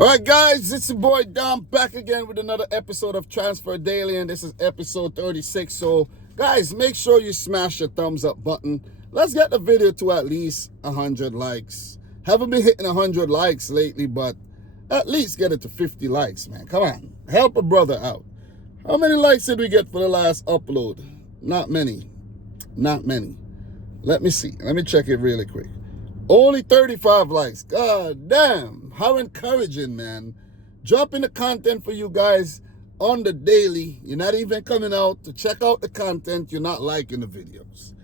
All right, guys, it's your boy Dom back again with another episode of Transfer Daily, and this is episode 36. So, guys, make sure you smash your thumbs up button. Let's get the video to at least 100 likes. Haven't been hitting 100 likes lately, but at least get it to 50 likes, man. Come on, help a brother out. How many likes did we get for the last upload? Not many. Not many. Let me see. Let me check it really quick. Only 35 likes. God damn. How encouraging, man. Dropping the content for you guys on the daily. You're not even coming out to check out the content. You're not liking the videos.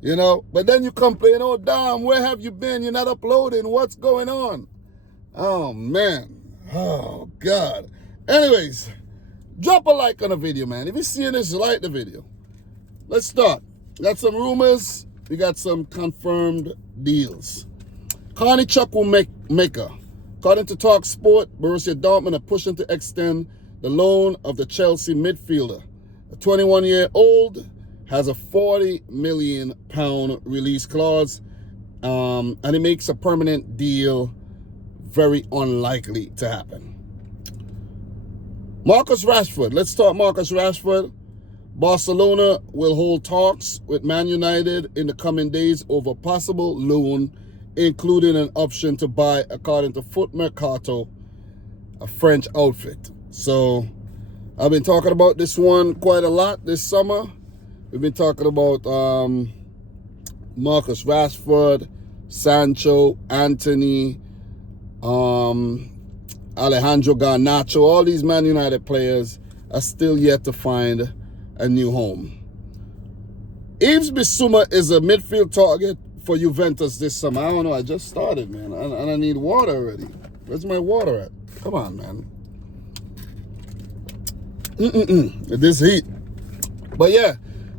You know? But then you complain, oh, damn, where have you been? You're not uploading. What's going on? Oh, man. Oh, God. Anyways, drop a like on the video, man. If you're seeing this, like the video. Let's start. Got some rumors. We got some confirmed deals. Konate will make her. According to Talk Sport, Borussia Dortmund are pushing to extend the loan of the Chelsea midfielder. The 21-year-old has a £40 million release clause, and it makes a permanent deal very unlikely to happen. Marcus Rashford. Let's talk Marcus Rashford. Barcelona will hold talks with Man United in the coming days over possible loan, including an option to buy, according to Foot Mercato, a French outfit. So I've been talking about this one quite a lot this summer. We've been talking about Marcus Rashford, Sancho, Anthony, Alejandro Garnacho. All these Man United players are still yet to find a new home. Yves Bissouma is a midfield target for Juventus this summer. I don't know. I just started, man. And I need water already. Where's my water at? Come on, man. This heat. But yeah,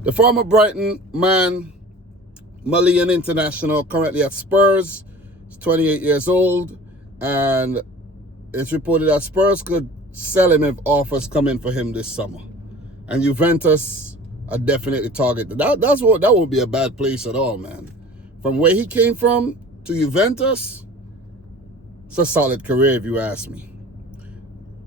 the former Brighton man, Malian international, currently at Spurs. He's 28 years old. And it's reported that Spurs could sell him if offers come in for him this summer. And Juventus are definitely targeted. That won't be a bad place at all, man. From where he came from to Juventus, it's a solid career if you ask me.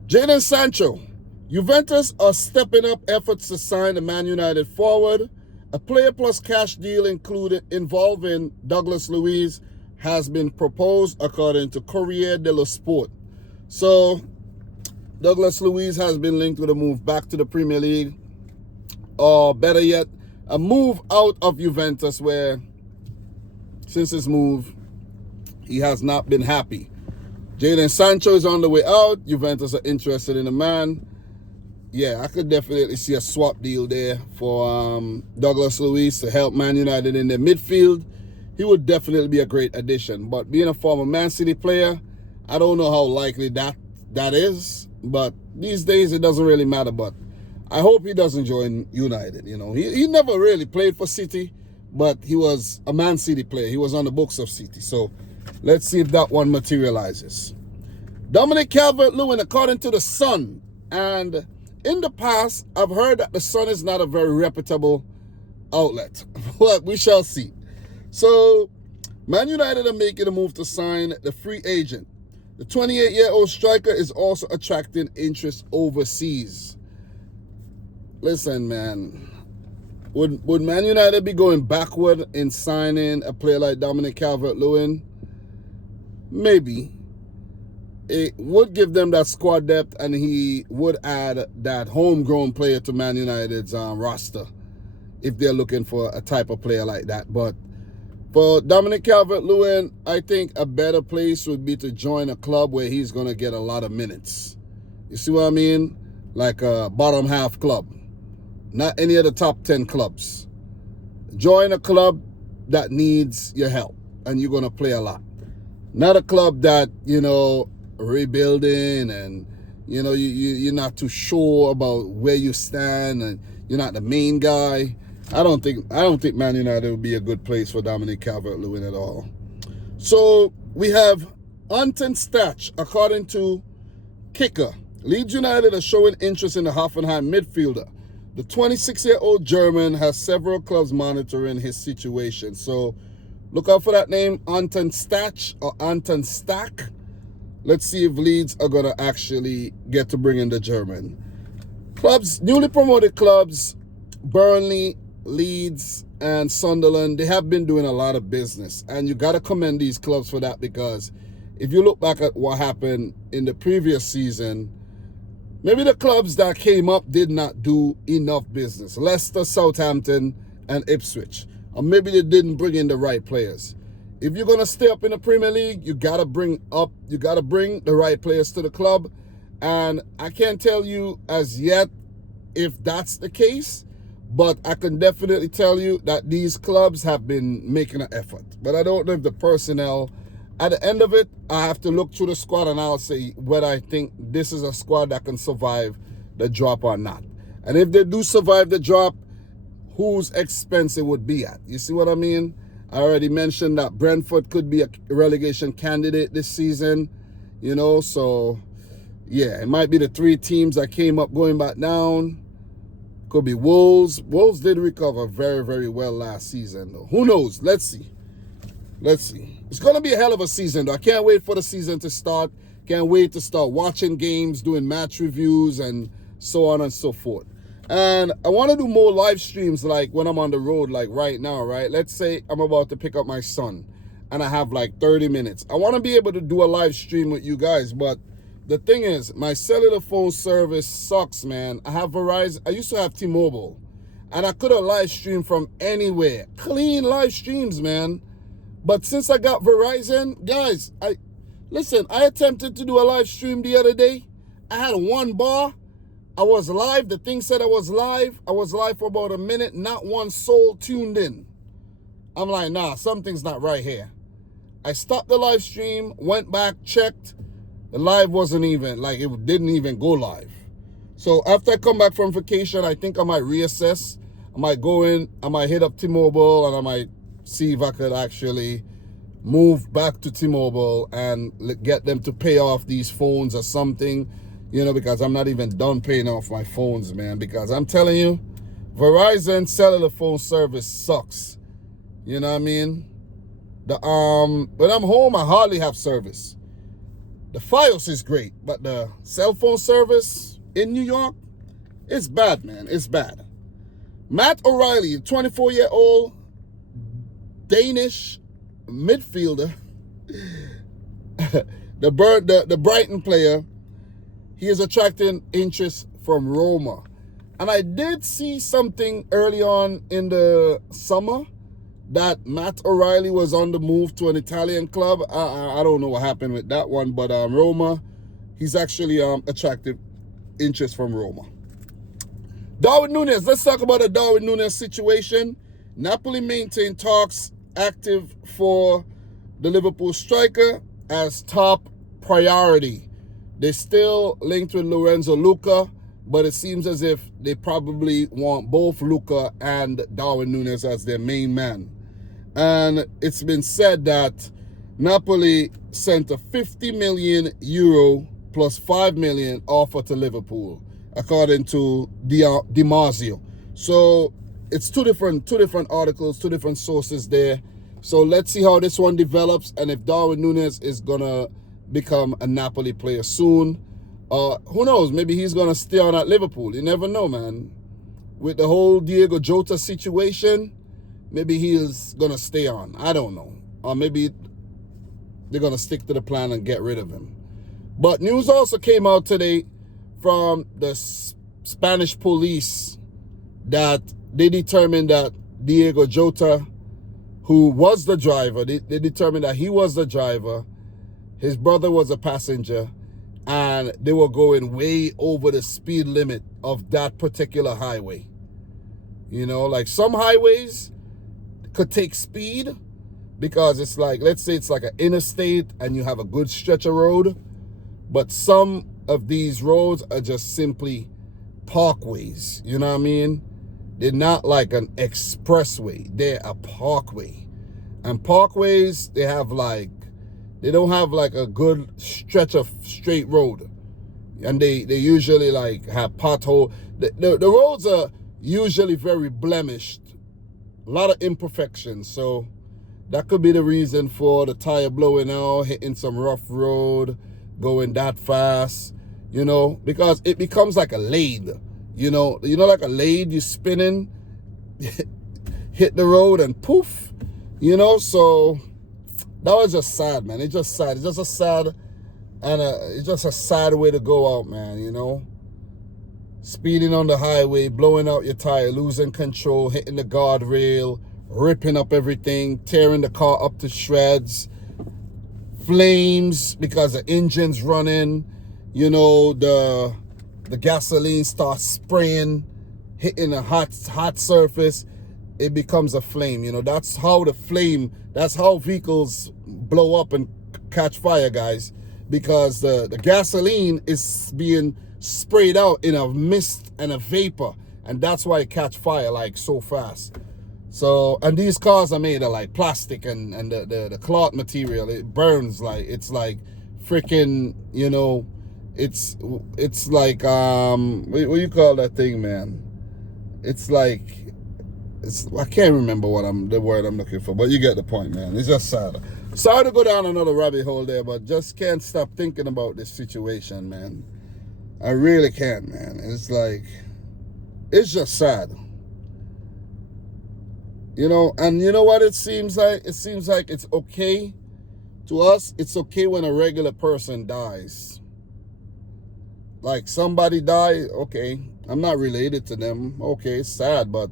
Jadon Sancho. Juventus are stepping up efforts to sign the Man United forward. A player plus cash deal involving Douglas Luiz has been proposed, according to Corriere dello Sport. So Douglas Luiz has been linked with a move back to the Premier League, or better yet, a move out of Juventus, where since his move, he has not been happy. Jadon Sancho is on the way out. Juventus are interested in the man. Yeah, I could definitely see a swap deal there for Douglas Luiz to help Man United in their midfield. He would definitely be a great addition. But being a former Man City player, I don't know how likely that is. But these days, it doesn't really matter. But I hope he doesn't join United. You know, he never really played for City, but he was a Man City player. He was on the books of City. So let's see if that one materializes. Dominic Calvert-Lewin, according to The Sun. And in the past, I've heard that The Sun is not a very reputable outlet. But we shall see. So Man United are making a move to sign the free agent. The 28-year-old striker is also attracting interest overseas. Listen, man. Would Man United be going backward in signing a player like Dominic Calvert-Lewin? Maybe. It would give them that squad depth, and he would add that homegrown player to Man United's roster if they're looking for a type of player like that. But for Dominic Calvert-Lewin, I think a better place would be to join a club where he's going to get a lot of minutes. You see what I mean? Like a bottom half club. Not any of the top 10 clubs. Join a club that needs your help, and you're going to play a lot. Not a club that, you know, rebuilding and, you know, you're not too sure about where you stand and you're not the main guy. I don't think Man United would be a good place for Dominic Calvert-Lewin at all. So we have Anton Stach, according to Kicker. Leeds United are showing interest in the Hoffenheim midfielder. The 26-year-old German has several clubs monitoring his situation. So look out for that name, Anton Stach or Anton Stack. Let's see if Leeds are going to actually get to bring in the German. Clubs, newly promoted clubs, Burnley, Leeds, and Sunderland, they have been doing a lot of business. And you got to commend these clubs for that, because if you look back at what happened in the previous season, maybe the clubs that came up did not do enough business. Leicester, Southampton, and Ipswich. Or maybe they didn't bring in the right players. If you're going to stay up in the Premier League, you got to bring the right players to the club. And I can't tell you as yet if that's the case, but I can definitely tell you that these clubs have been making an effort. But I don't know if the personnel, at the end of it, I have to look through the squad and I'll say whether I think this is a squad that can survive the drop or not. And if they do survive the drop, whose expense it would be at. You see what I mean? I already mentioned that Brentford could be a relegation candidate this season, you know, so yeah, it might be the 3 teams that came up going back down. Could be Wolves. Wolves did recover very, very well last season, though. Who knows? Let's see. Let's see. It's going to be a hell of a season, though. I can't wait for the season to start. Can't wait to start watching games, doing match reviews, and so on and so forth. And I want to do more live streams like when I'm on the road, like right now, right? Let's say I'm about to pick up my son and I have like 30 minutes. I want to be able to do a live stream with you guys, but the thing is, my cellular phone service sucks, man. I have Verizon. I used to have T-Mobile, and I could have live streamed from anywhere. Clean live streams, man. But since I got Verizon, guys, I attempted to do a live stream the other day. I had 1 bar. I was live. The thing said I was live. I was live for about a minute. Not one soul tuned in. I'm like, nah, something's not right here. I stopped the live stream, went back, checked. The live wasn't even, like, it didn't even go live. So after I come back from vacation, I think I might reassess. I might go in, I might hit up T-Mobile, and I might see if I could actually move back to T-Mobile and get them to pay off these phones or something, you know, because I'm not even done paying off my phones, man. Because I'm telling you, Verizon cellular phone service sucks. You know what I mean? When I'm home, I hardly have service. The Fios is great, but the cell phone service in New York, it's bad, man. It's bad. Matt O'Reilly, 24-year-old Danish midfielder, the Brighton player, he is attracting interest from Roma. And I did see something early on in the summer that Matt O'Reilly was on the move to an Italian club. I don't know what happened with that one, but Roma, he's actually attracted interest from Roma. Darwin Nuñez, let's talk about the Darwin Nuñez situation. Napoli maintain talks active for the Liverpool striker as top priority. They're still linked with Lorenzo Luca, but it seems as if they probably want both Luca and Darwin Nuñez as their main man. And it's been said that Napoli sent a 50 million euro plus 5 million offer to Liverpool, according to Di Marzio. So it's two different articles, 2 different sources there. So let's see how this one develops and if Darwin Nuñez is gonna become a Napoli player soon. Who knows? Maybe he's gonna stay on at Liverpool. You never know, man. With the whole Diego Jota situation, maybe he's gonna stay on. I don't know. Or maybe they're gonna stick to the plan and get rid of him. But news also came out today from the Spanish police that they determined that Diego Jota, who was the driver, they determined that he was the driver, his brother was a passenger, and they were going way over the speed limit of that particular highway. You know, like some highways could take speed because it's like, let's say it's like an interstate and you have a good stretch of road, but some of these roads are just simply parkways, you know what I mean? They're not like an expressway, they're a parkway. And parkways, they don't have like a good stretch of straight road. And they usually like have pothole. The roads are usually very blemished, a lot of imperfections. So that could be the reason for the tire blowing out, hitting some rough road, going that fast, you know, because it becomes like a lathe, you know, like a lathe, you spinning, hit the road and poof, you know. So that was just sad, man. It's just sad. It's just a sad, and it's just a sad way to go out, man, you know. Speeding on the highway, blowing out your tire, losing control, hitting the guardrail, ripping up everything, tearing the car up to shreds, flames because the engine's running, you know, the gasoline starts spraying, hitting a hot surface, it becomes a flame. You know, that's how vehicles blow up and catch fire, guys, because the gasoline is being sprayed out in a mist and a vapor, and that's why it catch fire like so fast. So, and these cars are made of like plastic and the cloth material, it burns like, it's like freaking, you know, it's like what do you call that thing, man? It's like, I can't remember the word I'm looking for, but you get the point, man. It's just sad. Sorry to go down another rabbit hole there, but just can't stop thinking about this situation, man. I really can't, man. It's like, it's just sad. You know, and you know what it seems like? It seems like it's okay to us. It's okay when a regular person dies. Like somebody die, okay, I'm not related to them. Okay, it's sad, but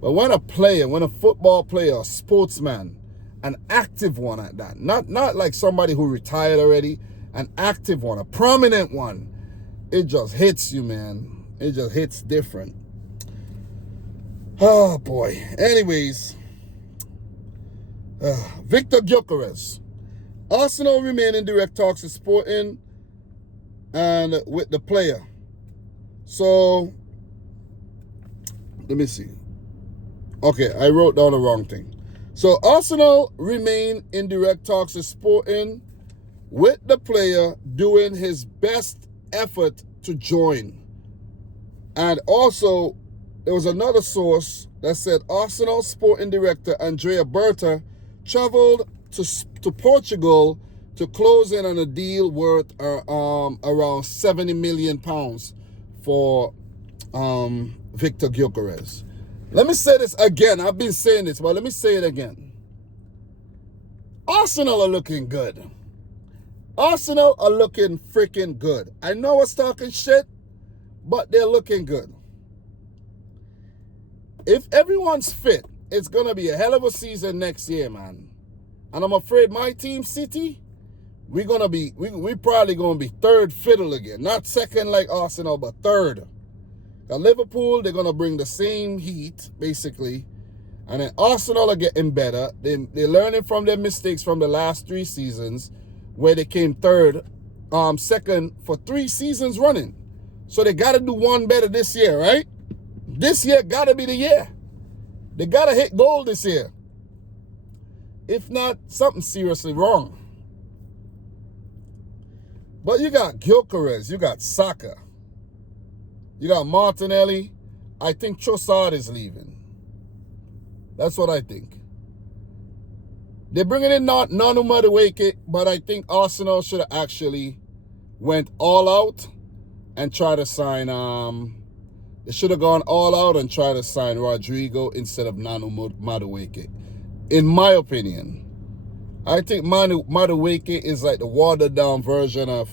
when a football player, a sportsman, an active one at that, not like somebody who retired already, an active one, a prominent one, it just hits you, man. It just hits different. Oh boy. Anyways, Victor Gyokeres. Arsenal remain in direct talks with Sporting and with the player. So let me see. Okay, I wrote down the wrong thing. So Arsenal remain in direct talks with Sporting with the player doing his best effort to join. And also, there was another source that said Arsenal Sporting Director Andrea Berta traveled to Portugal to close in on a deal worth around 70 million pounds for Victor Gyokeres. Let me say this again. I've been saying this, but let me say it again. Arsenal are looking good. Arsenal are looking freaking good. I know I was talking shit, but they're looking good. If everyone's fit, it's going to be a hell of a season next year, man. And I'm afraid my team, City, we probably going to be third fiddle again. Not second like Arsenal, but third. Now, Liverpool, they're going to bring the same heat, basically. And then Arsenal are getting better. They're learning from their mistakes from the last 3 seasons, where they came second for 3 seasons running. So they got to do one better this year, right? This year got to be the year. They got to hit goal this year. If not, something's seriously wrong. But you got Gyokeres, you got Saka, you got Martinelli. I think Trossard is leaving. That's what I think. They're bringing in Nanu Madueke, but I think Arsenal should have actually went all out and try to sign, they should have gone all out and tried to sign Rodrigo instead of Nanu Madueke. In my opinion, I think Madueke is like the watered down version of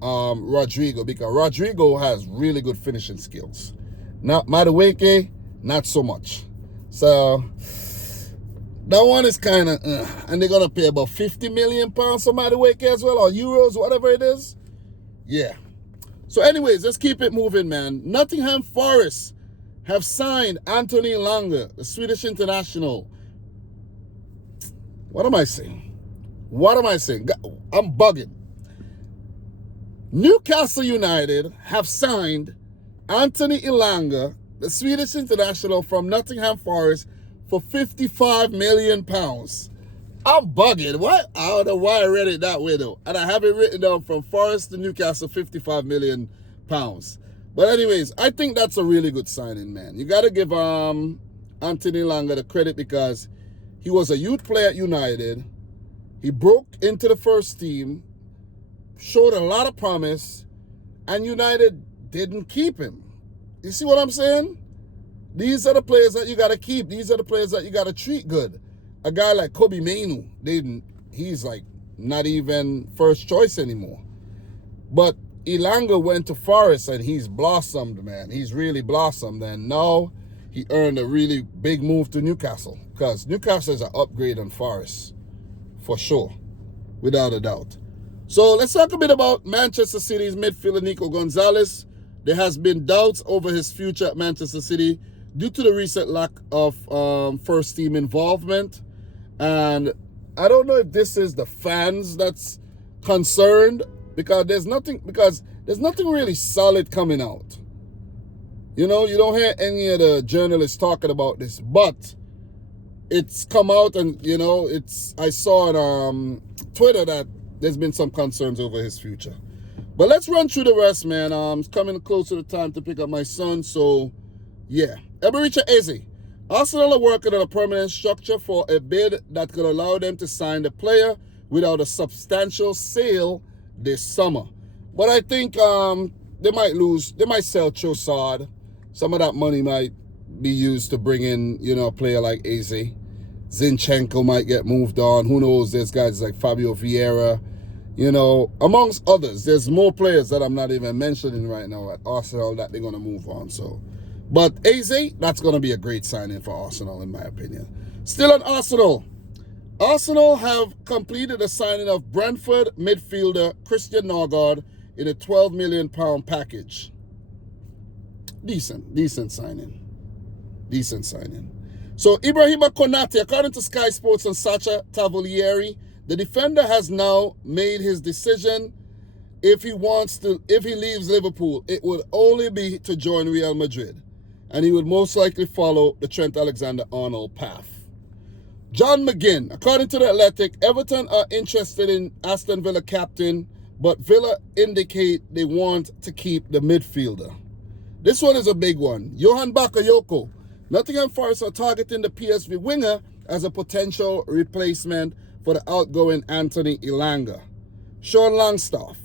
Rodrigo, because Rodrigo has really good finishing skills. Now, Madueke, not so much. So that one is kind of, and they're going to pay about 50 million pounds for Madueke as well, or euros, whatever it is. Yeah. So anyways, let's keep it moving, man. Nottingham Forest have signed Anthony Elanga, the Swedish international. What am I saying? What am I saying? I'm bugging. Newcastle United have signed Anthony Elanga, the Swedish international from Nottingham Forest, for 55 million pounds. I'm bugging. What? I don't know why I read it that way though. And I have it written down from Forest to Newcastle, 55 million pounds. But anyways, I think that's a really good signing, man. You got to give Anthony Elanga the credit, because he was a youth player at United. He broke into the first team, showed a lot of promise, and United didn't keep him. You see what I'm saying? These are the players that you got to keep. These are the players that you got to treat good. A guy like Kobe Mainu, he's like not even first choice anymore. But Elanga went to Forest and he's blossomed, man. He's really blossomed. And now he earned a really big move to Newcastle, because Newcastle is an upgrade on Forest, for sure, without a doubt. So let's talk a bit about Manchester City's midfielder Nico Gonzalez. There has been doubts over his future at Manchester City due to the recent lack of first team involvement. And I don't know if this is the fans that's concerned, because there's nothing really solid coming out. You know, you don't hear any of the journalists talking about this, but it's come out, and you know, I saw on Twitter that there's been some concerns over his future. But let's run through the rest, man. It's coming close to the time to pick up my son, so yeah. Ebericha Eze. Arsenal are working on a permanent structure for a bid that could allow them to sign the player without a substantial sale this summer. But I think they might sell Trossard. Some of that money might be used to bring in, you know, a player like Eze. Zinchenko might get moved on. Who knows? There's guys like Fabio Vieira, you know, amongst others. There's more players that I'm not even mentioning right now at Arsenal that they're going to move on. So, but Eze, that's going to be a great signing for Arsenal, in my opinion. Still on Arsenal. Arsenal have completed the signing of Brentford midfielder Christian Norgard in a £12 million package. Decent signing. So Ibrahima Konate, according to Sky Sports and Sacha Tavolieri, the defender has now made his decision. If he leaves Liverpool, it would only be to join Real Madrid, and he would most likely follow the Trent Alexander-Arnold path. John McGinn, according to The Athletic, Everton are interested in Aston Villa captain, but Villa indicate they want to keep the midfielder. This one is a big one. Johan Bakayoko. Nottingham Forest are targeting the PSV winger as a potential replacement for the outgoing Anthony Elanga. Sean Longstaff.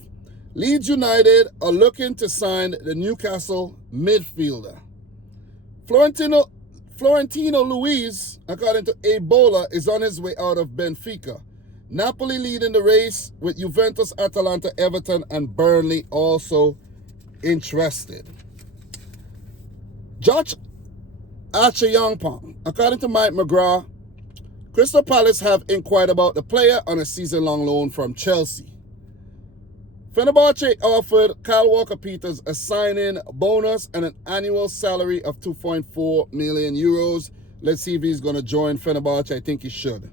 Leeds United are looking to sign the Newcastle midfielder. Florentino Luis, according to Ebola, is on his way out of Benfica. Napoli leading the race with Juventus, Atalanta, Everton, and Burnley also interested. Josh Archer-Youngpong, according to Mike McGrath, Crystal Palace have inquired about the player on a season-long loan from Chelsea. Fenerbahce offered Kyle Walker-Peters a sign-in bonus and an annual salary of 2.4 million euros. Let's see if he's going to join Fenerbahce. I think he should.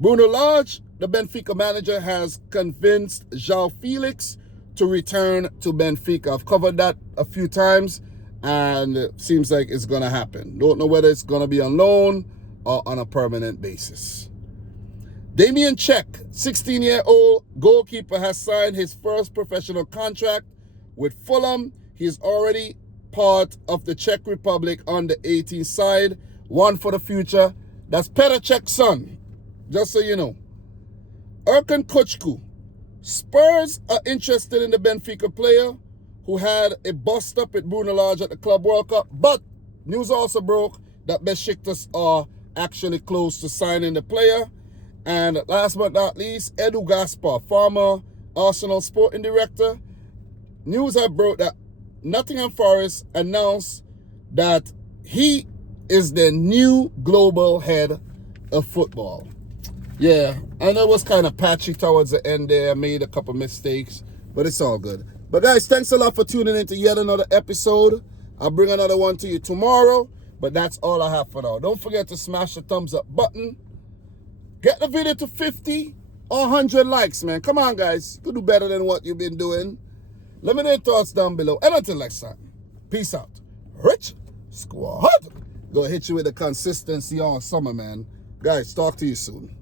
Bruno Lage, the Benfica manager, has convinced João Felix to return to Benfica. I've covered that a few times, and it seems like it's going to happen. Don't know whether it's going to be on loan or on a permanent basis. Damian Czech, 16-year-old goalkeeper, has signed his first professional contract with Fulham. He is already part of the Czech Republic under-18 side. One for the future. That's Petr Cech's son, just so you know. Erkan Kuchku. Spurs are interested in the Benfica player who had a bust-up with Bruno Lage at the Club World Cup, but news also broke that Besiktas are actually close to signing the player. And last but not least, Edu Gaspar, former Arsenal sporting director. News have broke that Nottingham Forest announced that he is the new global head of football. Yeah, I know it was kind of patchy towards the end there. I made a couple mistakes, but it's all good. But guys, thanks a lot for tuning in to yet another episode. I'll bring another one to you tomorrow, but that's all I have for now. Don't forget to smash the thumbs up button. Get the video to 50 or 100 likes, man. Come on, guys. You could do better than what you've been doing. Let me know your thoughts down below. And until next time, peace out. Rich Squad. Gonna hit you with the consistency all summer, man. Guys, talk to you soon.